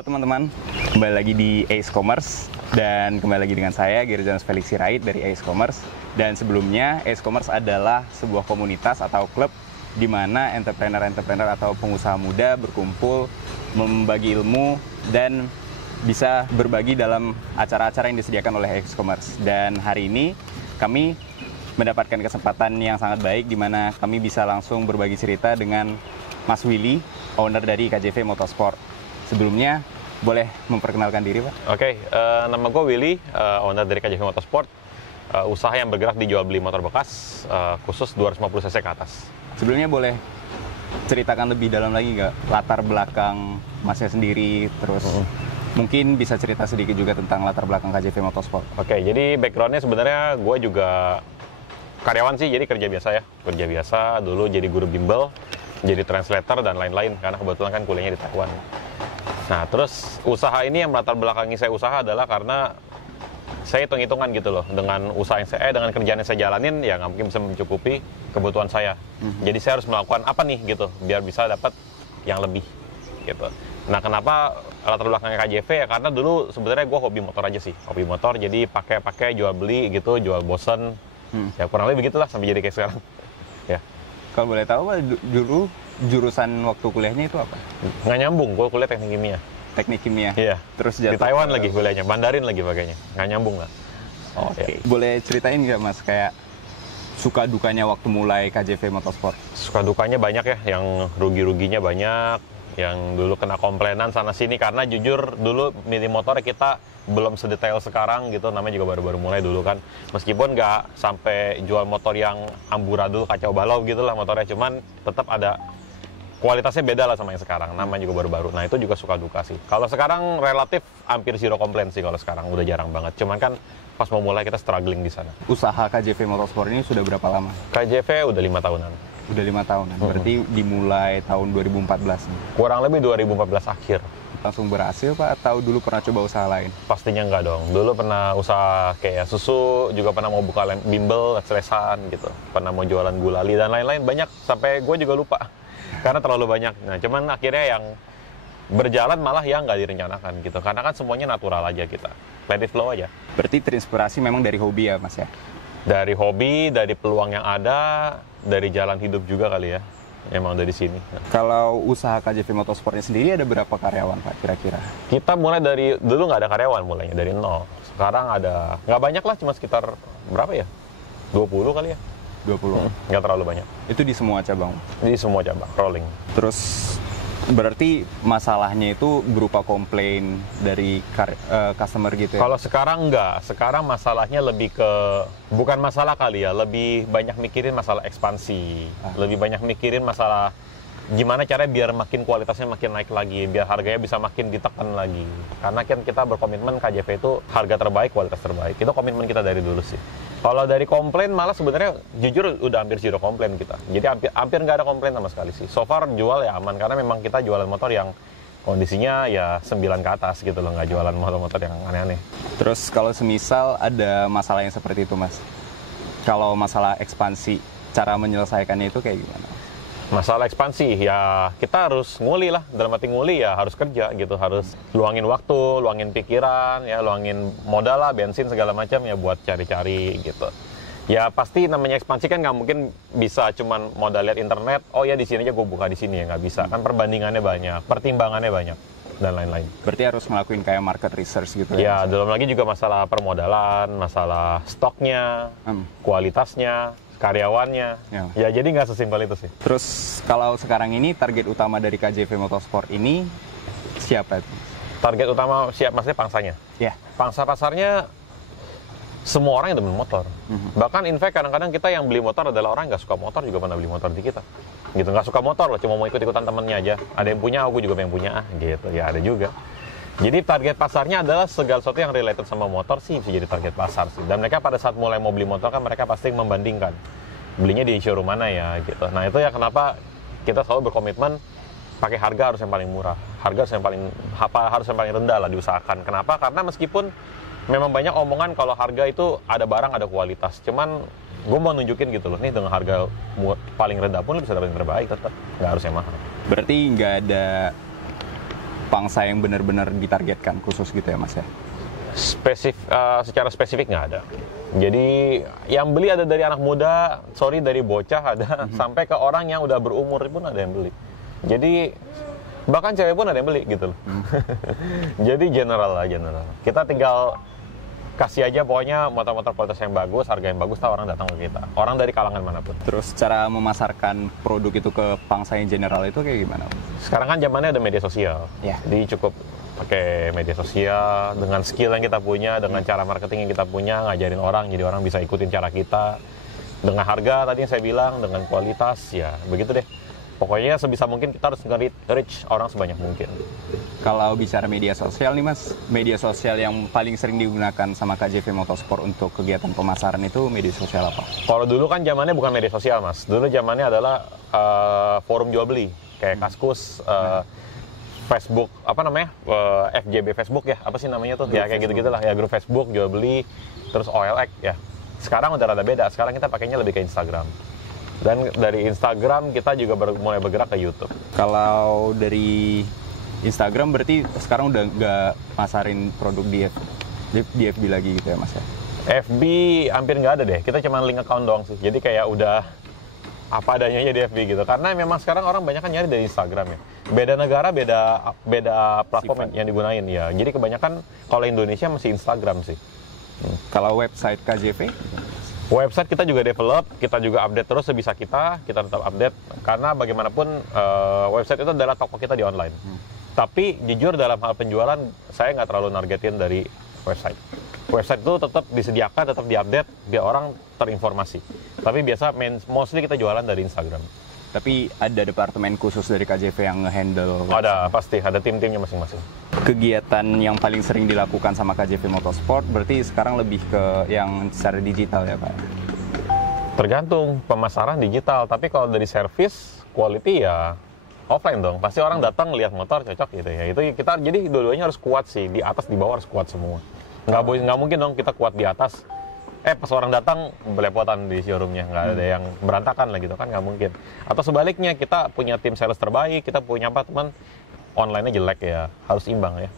Halo teman-teman, kembali lagi di Ace Commerce dan kembali lagi dengan saya Georgianus Felix Sirait dari Ace Commerce. Dan sebelumnya Ace Commerce adalah sebuah komunitas atau klub di mana entrepreneur-entrepreneur atau pengusaha muda berkumpul membagi ilmu dan bisa berbagi dalam acara-acara yang disediakan oleh Ace Commerce. Dan hari ini kami mendapatkan kesempatan yang sangat baik di mana kami bisa langsung berbagi cerita dengan Mas Willy, owner dari KJV Motorsport. Sebelumnya, boleh memperkenalkan diri, Pak? Oke, nama gue Willy, owner dari KJV Motorsport, usaha yang bergerak di jual beli motor bekas, khusus 250cc ke atas. Sebelumnya boleh ceritakan lebih dalam lagi nggak latar belakang Masnya sendiri, terus mungkin bisa cerita sedikit juga tentang latar belakang KJV Motorsport. Oke, jadi backgroundnya sebenarnya gue juga karyawan sih, jadi kerja biasa ya. Kerja biasa, dulu jadi guru bimbel, jadi translator dan lain-lain, karena kebetulan kan kuliahnya di Taiwan. Nah, terus usaha ini yang latar belakangi saya usaha adalah karena saya hitung-hitungan gitu loh. Dengan usaha yang dengan kerjaan yang saya jalanin, ya nggak mungkin bisa mencukupi kebutuhan saya. Jadi saya harus melakukan apa nih gitu, biar bisa dapat yang lebih gitu. Nah, kenapa latar belakangnya KJV ya? Karena dulu sebenarnya gue hobi motor aja sih. Hobi motor, jadi pakai jual beli gitu, jual bosen. Ya kurang lebih begitulah sampai jadi kayak sekarang. Ya. Kalau boleh tahu, Pak, dulu jurusan waktu kuliahnya itu apa? Nggak nyambung, gue kuliah teknik kimia. Teknik kimia? Iya. Terus di Taiwan lagi kuliahnya, Mandarin lagi pakainya. Nggak nyambung lah. Oke. Boleh ceritain nggak, Mas, kayak suka dukanya waktu mulai KJV Motorsport? Suka dukanya banyak ya, yang rugi-ruginya banyak, yang dulu kena komplainan sana-sini, karena jujur dulu milih motor kita belum sedetail sekarang gitu, namanya juga baru-baru mulai dulu kan. Meskipun nggak sampai jual motor yang amburadul, kacau balau gitu lah motornya, cuman tetap ada kualitasnya beda lah sama yang sekarang, namanya juga baru-baru. Nah, itu juga suka duka sih. Kalau sekarang relatif hampir zero komplain sih, kalau sekarang udah jarang banget. Cuman kan pas mau mulai kita struggling di sana. Usaha KJV Motorsport ini sudah berapa lama? KJV udah 5 tahunan. Udah 5 tahunan, berarti dimulai tahun 2014 nih. Kurang lebih 2014 akhir. Langsung berhasil, Pak, atau dulu pernah coba usaha lain? Pastinya enggak dong. Dulu pernah usaha kayak susu, juga pernah mau buka bimbel, les-lesan gitu. Pernah mau jualan gulali dan lain-lain, banyak. Sampai gue juga lupa. Karena terlalu banyak. Nah, cuman akhirnya yang berjalan malah yang nggak direncanakan gitu. Karena kan semuanya natural aja kita. Let it flow aja. Berarti terinspirasi memang dari hobi ya, Mas ya? Dari hobi, dari peluang yang ada, dari jalan hidup juga kali ya. Emang dari sini. Kalau usaha KJV Motorsportnya sendiri ada berapa karyawan, Pak, kira-kira? Kita mulai dari, dulu nggak ada karyawan mulainya, dari nol. Sekarang ada, nggak banyak lah, cuma sekitar berapa ya? 20 kali ya? 20. Nggak terlalu banyak. Itu di semua cabang? Di semua cabang, rolling. Terus berarti masalahnya itu berupa komplain dari customer gitu ya? Kalau sekarang enggak, sekarang masalahnya lebih ke, bukan masalah kali ya, lebih banyak mikirin masalah ekspansi, lebih banyak mikirin masalah gimana caranya biar makin kualitasnya makin naik lagi, biar harganya bisa makin ditekan lagi. Karena kan kita berkomitmen KJV itu harga terbaik, kualitas terbaik. Itu komitmen kita dari dulu sih. Kalau dari komplain malah sebenarnya jujur udah hampir zero komplain kita. Jadi hampir nggak ada komplain sama sekali sih. So far jual ya aman, karena memang kita jualan motor yang kondisinya ya 9 ke atas gitu loh, nggak jualan motor-motor yang aneh-aneh. Terus kalau semisal ada masalah yang seperti itu, Mas, kalau masalah ekspansi, cara menyelesaikannya itu kayak gimana? Masalah ekspansi, ya kita harus nguli lah. Dalam arti nguli ya harus kerja gitu. Harus luangin waktu, luangin pikiran, ya luangin modal lah, bensin segala macam ya buat cari-cari gitu. Ya pasti namanya ekspansi kan nggak mungkin bisa cuman modal lihat internet, oh ya di sini aja gue buka di sini, ya nggak bisa. Kan perbandingannya banyak, pertimbangannya banyak, dan lain-lain. Berarti harus ngelakuin kayak market research gitu ya? Ya, belum lagi juga masalah permodalan, masalah stoknya, kualitasnya, karyawannya, ya jadi nggak sesimpel itu sih. Terus kalau sekarang ini target utama dari KJV Motorsport ini siapa itu? Target utama maksudnya pangsanya? Ya. Pangsa pasarnya semua orang yang demen motor. Bahkan in fact kadang-kadang kita yang beli motor adalah orang yang nggak suka motor juga pernah beli motor di kita. Gitu, nggak suka motor loh, cuma mau ikut-ikutan temennya aja. Ada yang punya, aku juga pengen punya, gitu. Ya ada juga. Jadi target pasarnya adalah segala sesuatu yang related sama motor sih bisa jadi target pasar sih. Dan mereka pada saat mulai mau beli motor kan mereka pasti membandingkan belinya di showroom mana ya gitu. Nah itu ya kenapa kita selalu berkomitmen pakai harga harus yang paling murah, harga harus yang paling rendah lah diusahakan. Kenapa? Karena meskipun memang banyak omongan kalau harga itu ada barang ada kualitas, cuman gue mau nunjukin gitu loh, nih dengan harga paling rendah pun lo bisa dapat yang terbaik tetap, nggak harus yang mahal. Berarti nggak ada pangsa yang benar-benar ditargetkan khusus gitu ya Mas ya? Secara spesifik nggak ada. Jadi yang beli ada dari anak muda, dari bocah ada, sampai ke orang yang udah berumur pun ada yang beli. Jadi bahkan cewek pun ada yang beli gitu loh. Jadi general. Kita tinggal kasih aja pokoknya motor-motor kualitas yang bagus, harga yang bagus, tahu orang datang ke kita. Orang dari kalangan manapun. Terus cara memasarkan produk itu ke pangsa yang general itu kayak gimana? Sekarang kan zamannya ada media sosial. Ya. Jadi cukup pakai media sosial dengan skill yang kita punya, dengan cara marketing yang kita punya, ngajarin orang, jadi orang bisa ikutin cara kita. Dengan harga tadi yang saya bilang, dengan kualitas, ya begitu deh. Pokoknya sebisa mungkin kita harus reach orang sebanyak mungkin. Kalau bicara media sosial nih Mas, media sosial yang paling sering digunakan sama KJV Motorsport untuk kegiatan pemasaran itu media sosial apa? Kalau dulu kan zamannya bukan media sosial Mas, dulu zamannya adalah forum jual beli, kayak Kaskus, Facebook, FJB Facebook ya, apa sih namanya tuh? Ya kayak gitu-gitulah, ya grup Facebook, jual beli, terus OLX ya. Sekarang udah rada beda, sekarang kita pakainya lebih ke Instagram. Dan dari Instagram kita juga mulai bergerak ke YouTube. Kalau dari Instagram berarti sekarang udah nggak masarin produk di FB lagi gitu ya Mas ya? FB hampir nggak ada deh, kita cuma link account doang sih. Jadi kayak udah apa adanya aja di FB gitu. Karena memang sekarang orang banyak kan nyari dari Instagram ya. Beda negara, beda platform yang digunain ya. Jadi kebanyakan kalau Indonesia masih Instagram sih. Kalau website KJV? Website kita juga develop, kita juga update terus sebisa kita tetap update. Karena bagaimanapun website itu adalah toko kita di online. Tapi jujur dalam hal penjualan, saya nggak terlalu nargetin dari website. Website itu tetap disediakan, tetap diupdate, biar orang terinformasi. Tapi biasa, mostly kita jualan dari Instagram. Tapi ada departemen khusus dari KJV yang nge-handle? Ada, pasti. Ada tim-timnya masing-masing. Kegiatan yang paling sering dilakukan sama KJV Motorsport berarti sekarang lebih ke yang secara digital ya Pak? Tergantung, pemasaran digital. Tapi kalau dari service, quality ya offline dong. Pasti orang datang lihat motor cocok gitu ya. Itu kita jadi dua-duanya harus kuat sih. Di atas, di bawah harus kuat semua. Nggak mungkin dong kita kuat di atas. Pas orang datang belepotan di showroomnya, nggak ada yang berantakan lah gitu kan, nggak mungkin. Atau sebaliknya, kita punya tim sales terbaik, kita punya teman online-nya jelek ya, harus imbang ya.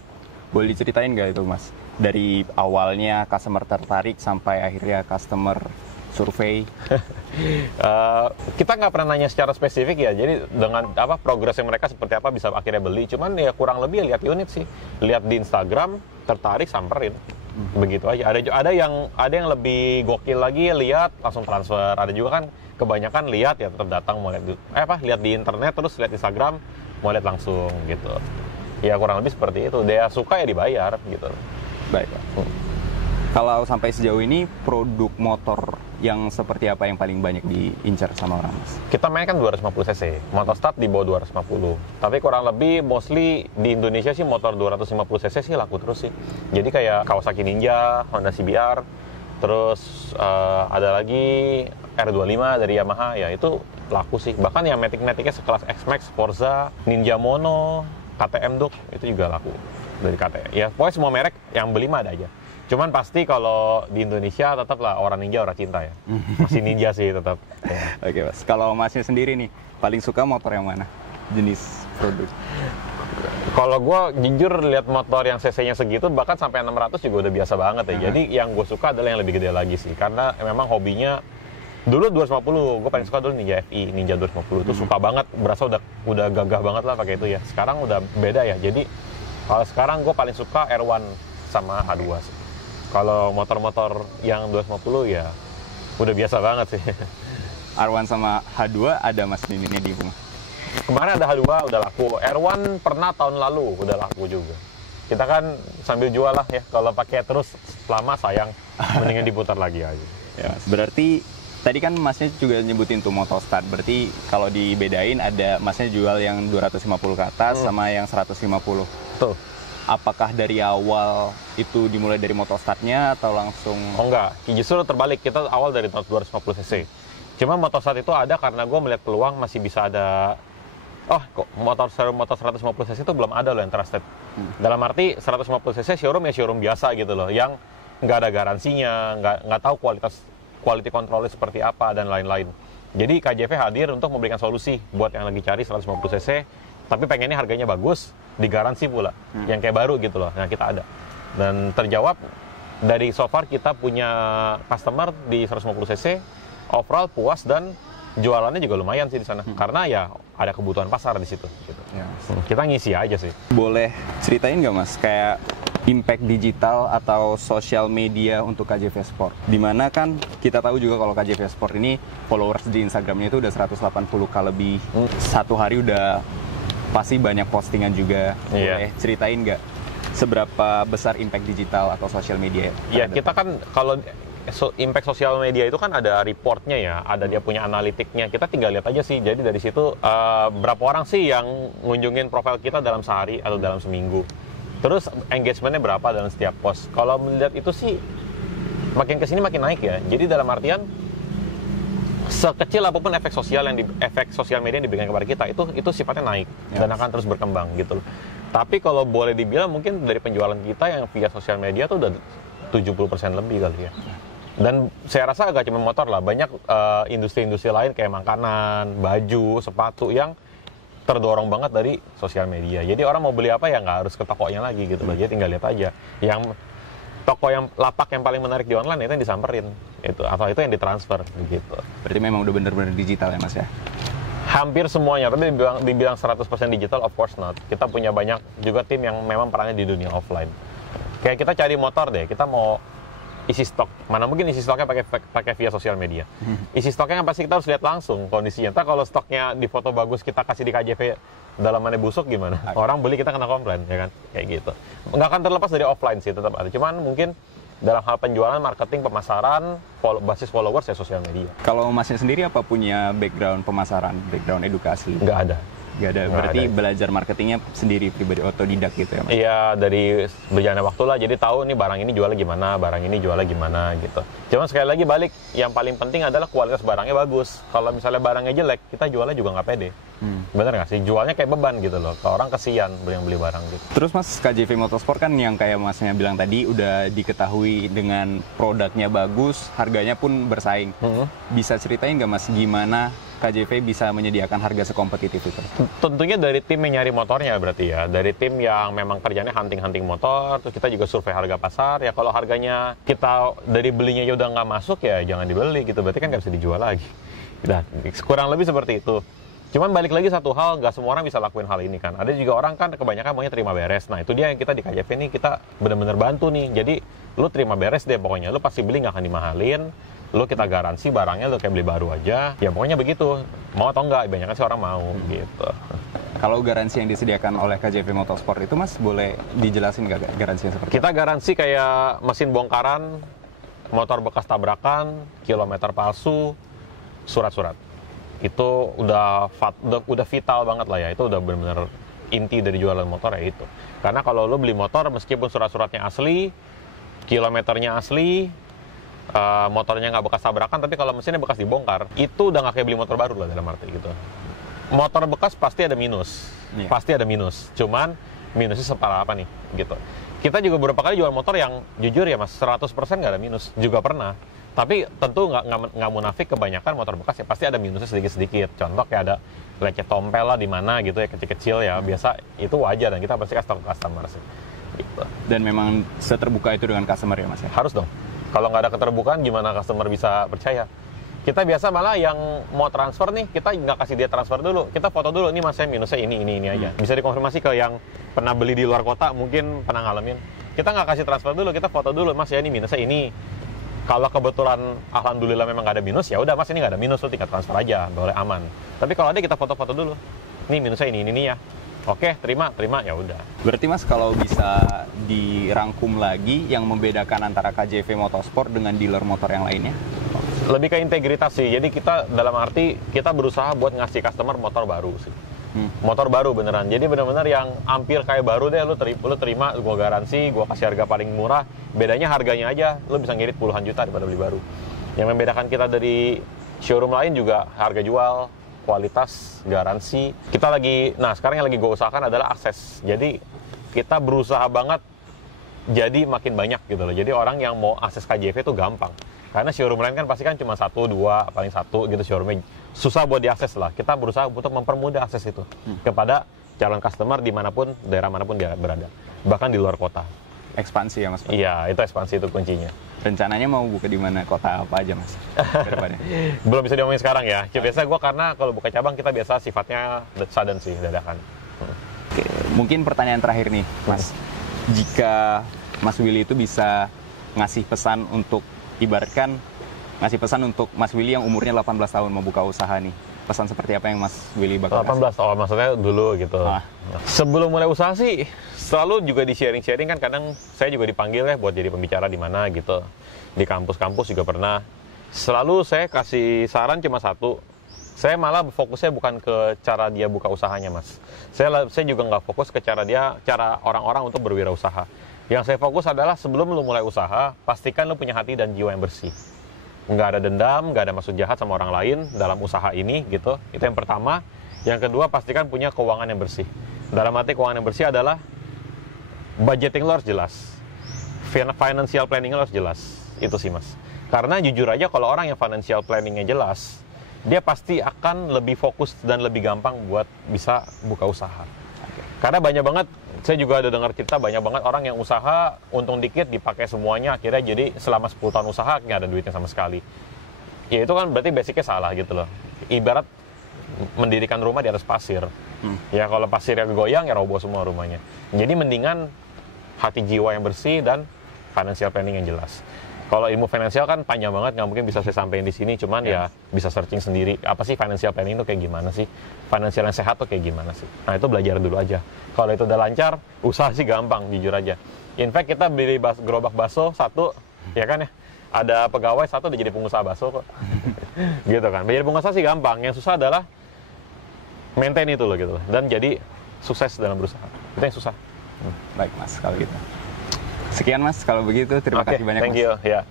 Boleh diceritain nggak itu Mas? Dari awalnya customer tertarik sampai akhirnya customer survei? Kita nggak pernah nanya secara spesifik ya, jadi dengan progresnya mereka seperti apa bisa akhirnya beli. Cuman ya kurang lebih lihat unit sih, lihat di Instagram, tertarik samperin. Begitu aja. Ada yang lebih gokil lagi, lihat langsung transfer. Ada juga kan kebanyakan lihat ya tetap datang mau lihat di internet, terus lihat Instagram mau lihat langsung gitu. Ya kurang lebih seperti itu. Dia suka ya dibayar gitu. Baik Pak. Kalau sampai sejauh ini produk motor yang seperti apa yang paling banyak diincar sama orang Mas? Kita main kan 250 cc, motostart di bawah 250. Tapi kurang lebih mostly di Indonesia sih motor 250 cc sih laku terus sih. Jadi kayak Kawasaki Ninja, Honda CBR, terus ada lagi R25 dari Yamaha, ya itu laku sih. Bahkan yang matic-maticnya sekelas X-Max, Forza, Ninja Mono, KTM Duke, itu juga laku dari KTM. Ya pokoknya semua merek yang beli mah ada aja. Cuman pasti kalau di Indonesia tetaplah orang ninja orang cinta ya. Masih ninja sih tetap. Ya. Oke Mas, kalau Masnya sendiri nih, paling suka motor yang mana? Jenis produk? Kalau gue jujur lihat motor yang cc-nya segitu, bahkan sampai 600 juga udah biasa banget ya. Jadi yang gue suka adalah yang lebih gede lagi sih. Karena memang hobinya, dulu 250, gue paling suka dulu Ninja FI, Ninja 250. Itu suka banget, berasa udah gagah banget lah pakai itu ya. Sekarang udah beda ya. Jadi kalau sekarang gue paling suka R1 sama H2 sih. Kalau motor-motor yang 250 ya udah biasa banget sih. R1 sama H2 ada Mas ini di rumah? Kemarin ada H2 udah laku. R1 pernah tahun lalu udah laku juga. Kita kan sambil jual lah ya. Kalau pakai terus lama sayang, mendingan diputar lagi aja. Ya, berarti tadi kan Masnya juga nyebutin tuh motostart. Berarti kalau dibedain ada Masnya jual yang 250 ke atas sama yang 150. Tuh. Apakah dari awal itu dimulai dari motostartnya atau langsung? Oh enggak, justru terbalik. Kita awal dari 250 cc. Cuma motostart itu ada karena gue melihat peluang masih bisa ada. Kok motor 150 cc itu belum ada loh yang trusted. Dalam arti 150 cc showroom ya showroom biasa gitu loh, yang nggak ada garansinya, nggak tahu quality controlnya seperti apa dan lain-lain. Jadi KJV hadir untuk memberikan solusi buat yang lagi cari 150 cc tapi pengennya harganya bagus, digaransi pula, yang kayak baru gitu loh. Nah kita ada. Dan terjawab, dari so far kita punya customer di 150 cc, overall puas dan jualannya juga lumayan sih di sana. Karena ya ada kebutuhan pasar di situ. Gitu. Ya. Kita ngisi aja sih. Boleh ceritain nggak Mas, kayak impact digital atau sosial media untuk KJV Sport? Dimana kan kita tahu juga kalau KJV Sport ini followers di Instagramnya itu udah 180k lebih. Satu hari udah pasti banyak postingan juga. Boleh ceritain nggak seberapa besar impact digital atau sosial media? Ya kita kan kalau impact sosial media itu kan ada reportnya ya, ada dia punya analitiknya. Kita tinggal lihat aja sih. Jadi dari situ berapa orang sih yang ngunjungin profil kita dalam sehari atau dalam seminggu. Terus engagementnya berapa dalam setiap post. Kalau melihat itu sih makin kesini makin naik ya. Jadi dalam artian sekecil apapun efek sosial media yang diberikan kepada kita itu sifatnya naik dan akan terus berkembang gitu loh. Tapi kalau boleh dibilang mungkin dari penjualan kita yang via sosial media tuh udah 70% lebih kali ya. Dan saya rasa agak cuma motor lah, banyak industri-industri lain kayak makanan, baju, sepatu yang terdorong banget dari sosial media. Jadi orang mau beli apa ya nggak harus ke tokonya lagi gitu loh. Jadi tinggal lihat aja. Yang toko yang lapak yang paling menarik di online itu yang disamperin itu, atau itu yang ditransfer gitu. Berarti memang udah bener-bener digital ya Mas ya? Hampir semuanya, tapi dibilang 100% digital, of course not. Kita punya banyak juga tim yang memang perannya di dunia offline. Kayak kita cari motor deh, kita mau isi stok. Mana mungkin isi stoknya pakai via sosial media. Isi stoknya kan pasti kita harus lihat langsung kondisinya. Entah kalau stoknya di foto bagus kita kasih di KJV dalamannya busuk gimana? Orang beli kita kena komplain ya kan? Kayak gitu. Nggak akan terlepas dari offline sih, tetap ada. Cuman mungkin dalam hal penjualan, marketing, pemasaran, basis followers ya sosial media. Kalau Masnya sendiri apa punya background pemasaran, background edukasi? Nggak ada. Nggak ada, berarti belajar marketingnya sendiri, pribadi, otodidak gitu ya Mas? Iya, dari berjalannya waktu lah, jadi tahu nih barang ini jualnya gimana, barang ini jualnya gimana gitu. Cuman sekali lagi balik, yang paling penting adalah kualitas barangnya bagus. Kalau misalnya barangnya jelek, kita jualnya juga nggak pede. Bener nggak sih? Jualnya kayak beban gitu loh, ke orang kesian yang beli barang gitu. Terus Mas, KJV Motorsport kan yang kayak Masnya bilang tadi, udah diketahui dengan produknya bagus, harganya pun bersaing. Bisa ceritain nggak Mas, gimana KJV bisa menyediakan harga sekompetitif itu? Tentunya dari tim yang nyari motornya berarti ya. Dari tim yang memang kerjanya hunting-hunting motor, terus kita juga survei harga pasar. Ya kalau harganya kita dari belinya ya udah nggak masuk ya jangan dibeli gitu. Berarti kan nggak bisa dijual lagi. Nah, kurang lebih seperti itu. Cuman balik lagi satu hal, nggak semua orang bisa lakuin hal ini kan. Ada juga orang kan kebanyakan maunya terima beres. Nah itu dia yang kita di KJV nih, kita benar-benar bantu nih. Jadi lu terima beres deh pokoknya. Lu pasti beli nggak akan dimahalin. Lu kita garansi barangnya lu kayak beli baru aja. Ya pokoknya begitu. Mau atau enggak, banyak kan sih orang mau gitu. Kalau garansi yang disediakan oleh KJV Motorsport itu Mas, boleh dijelasin nggak garansinya seperti Kita garansi kayak mesin bongkaran, motor bekas tabrakan, kilometer palsu, surat-surat. Itu udah vital banget lah ya. Itu udah benar-benar inti dari jualan motor ya itu. Karena kalau lu beli motor meskipun surat-suratnya asli, kilometernya asli, motornya nggak bekas tabrakan, tapi kalau mesinnya bekas dibongkar, itu udah nggak kayak beli motor baru lah dalam arti gitu. Motor bekas pasti ada minus, pasti ada minus. Cuman minusnya separah apa nih gitu. Kita juga beberapa kali jual motor yang jujur ya Mas, 100% nggak ada minus, juga pernah. Tapi tentu nggak munafik, kebanyakan motor bekas ya pasti ada minusnya sedikit-sedikit. Contoh kayak ada lecet tompel lah di mana gitu ya, kecil-kecil ya, biasa itu wajar dan kita pasti kasih tahu ke customer sih. Gitu. Dan memang seterbuka itu dengan customer ya Mas ya? Harus dong. Kalau nggak ada keterbukaan, gimana customer bisa percaya? Kita biasa malah yang mau transfer nih, kita nggak kasih dia transfer dulu. Kita foto dulu, nih Mas saya minusnya ini aja. Bisa dikonfirmasi ke yang pernah beli di luar kota, mungkin pernah ngalamin. Kita nggak kasih transfer dulu, kita foto dulu, Mas ya ini minusnya ini. Kalau kebetulan alhamdulillah memang nggak ada minus, ya udah Mas ini nggak ada minus, lo tinggal transfer aja, boleh aman. Tapi kalau ada kita foto-foto dulu. Nih minusnya ini ya. Oke, terima ya udah. Berarti Mas kalau bisa dirangkum lagi yang membedakan antara KJV Motorsport dengan dealer motor yang lainnya? Lebih ke integritas sih. Jadi kita dalam arti kita berusaha buat ngasih customer motor baru sih. Motor baru beneran. Jadi benar-benar yang hampir kayak baru deh, lu terima, gua garansi, gua kasih harga paling murah. Bedanya harganya aja, lu bisa ngirit puluhan juta daripada beli baru. Yang membedakan kita dari showroom lain juga harga jual, kualitas, garansi. Kita lagi, sekarang yang lagi gue usahakan adalah akses. Jadi kita berusaha banget jadi makin banyak gitu loh. Jadi orang yang mau akses KJV itu gampang. Karena showroom lain kan pasti kan cuma 1, 2, paling 1 gitu showroomnya. Susah buat diakses lah. Kita berusaha untuk mempermudah akses itu kepada calon customer dimanapun, daerah manapun dia berada, bahkan di luar kota. Ekspansi ya Mas? Iya, itu ekspansi, itu kuncinya. Rencananya mau buka di mana, kota apa aja Mas ke depannya? Belum bisa diomongin sekarang ya. Biasa gue karena kalau buka cabang kita biasa sifatnya sudden sih, dadakan. Oke, mungkin pertanyaan terakhir nih Mas. Jika Mas Willy itu bisa ngasih pesan untuk, ibaratkan ngasih pesan untuk Mas Willy yang umurnya 18 tahun mau buka usaha nih, pesan seperti apa yang Mas Willy bakal 18, oh maksudnya dulu gitu. Sebelum mulai usaha sih, selalu juga di sharing-sharing kan, kadang saya juga dipanggil ya buat jadi pembicara di mana gitu. Di kampus-kampus juga pernah. Selalu saya kasih saran cuma satu, saya malah fokusnya bukan ke cara dia buka usahanya Mas. Saya juga nggak fokus ke cara orang-orang untuk berwirausaha. Yang saya fokus adalah sebelum lu mulai usaha, pastikan lu punya hati dan jiwa yang bersih. Nggak ada dendam, nggak ada maksud jahat sama orang lain dalam usaha ini gitu. Itu yang pertama. Yang kedua, pastikan punya keuangan yang bersih. Dalam arti keuangan yang bersih adalah budgeting lo harus jelas, financial planning lo harus jelas. Itu sih Mas. Karena jujur aja kalau orang yang financial planningnya jelas, dia pasti akan lebih fokus dan lebih gampang buat bisa buka usaha. Karena banyak banget, saya juga ada dengar cerita banyak banget orang yang usaha, untung dikit dipakai semuanya, akhirnya jadi selama 10 tahun usaha nggak ada duitnya sama sekali. Ya itu kan berarti basicnya salah gitu loh. Ibarat mendirikan rumah di atas pasir. Ya kalau pasirnya goyang ya roboh semua rumahnya. Jadi mendingan hati jiwa yang bersih dan financial planning yang jelas. Kalau ilmu finansial kan panjang banget, nggak mungkin bisa saya sampaikan di sini. Cuman ya bisa searching sendiri. Apa sih financial planning itu kayak gimana sih? Financial yang sehat tuh kayak gimana sih? Nah itu belajar dulu aja. Kalau itu udah lancar, usaha sih gampang, jujur aja. In fact kita beli gerobak bakso satu, ya kan ya. Ada pegawai satu udah jadi pengusaha bakso kok. Gitu kan. Menjadi pengusaha sih gampang. Yang susah adalah maintain itu loh gitu. Dan jadi sukses dalam berusaha. Itu yang susah. Baik Mas, kalau gitu. Sekian Mas, kalau begitu terima kasih banyak Mas. Thank you. Ya.